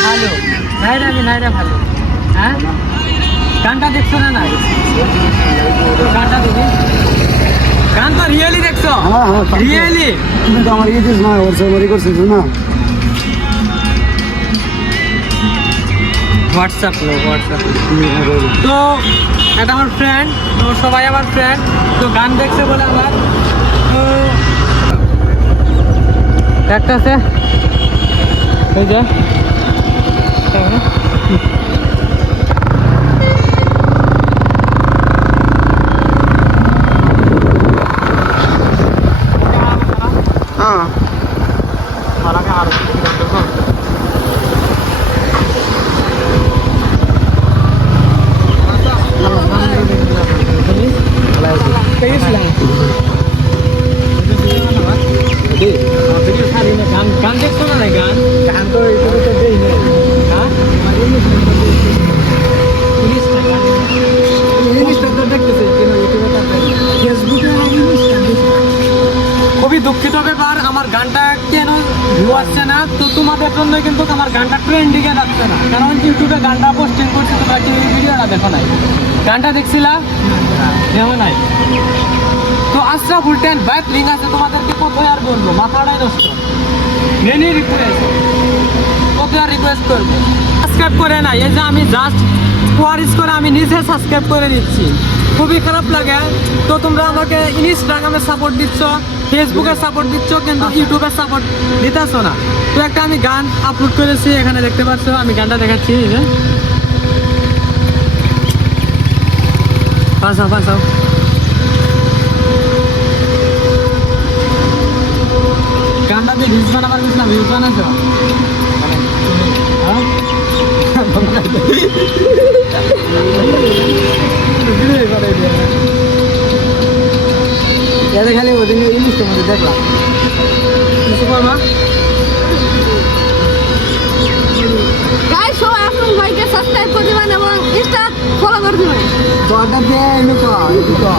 ভালো। নাইরা আমি নাইরা ভালো। হ্যাঁ? গানটা দেখছ না না গানটা দেখি। গান তো রিয়েলি দেখছ? হ্যাঁ, হ্যাঁ, রিয়েলি তুমি তো। আমার ইয়ে দিস না ওর সবারই করছিস না। হোয়াটসঅ্যাপ লো হোয়াটসঅ্যাপ তো এটা আমার ফ্রেন্ড তো সবাই আমার ফ্রেন্ড তো গান দেখছে বলে আমার। তো একটা আছে ওই যে। তারপরে? হ্যাঁ গান দুঃখিত ব্যাপার, আমার গানটা কেন ভিউ আসছে না? তো তোমাদের জন্য কিন্তু আমার গানটা ট্রেন্ডিং এ যাচ্ছে না। কারণ ইউটিউবে গানটা পোস্টিং করছি, তোমরা কি ভিডিওটা দেখো নাই? গানটা দেখছিলা? দেখো নাই। তো আশরাফ উল্টেন ব্যাট লিঙ্ক আছে তোমাদেরকে, কোথায় আর বলব? মাথাটাই নষ্ট। মেনি রিকোয়েস্ট কোথায় আর রিকোয়েস্ট করব? সাবস্ক্রাইব করে না এই যে আমি জাস্ট কোয়ারিজ করে আমি নিজে সাবস্ক্রাইব করে নিচ্ছি। খুবই খারাপ লাগে। তো তোমরা আমাকে ইনস্টাগ্রামে সাপোর্ট দিচ্ছ। ফেসবুকে সাপোর্ট দিচ্ছ কিন্তু ইউটিউবে সাপোর্ট দিতেছ না। তো একটা আমি গান আপলোড করেছি এখানে দেখতে পাচ্ছ আমি গানটা দেখাচ্ছি পাঁচাও পাঁচাও গানটাতে ভিউজ বানাবার গেছিলাম ভিউজ বানাচ্ছ হ্যাঁ এটা খালি ওদিন ইংলিশটার মধ্যে দেখলাম। কিছু করবা সাবস্ক্রাইব করে দিবেন এবং ইনস্টা ফলো করে দিবেন। তো আড্ডা দিয়ে তো।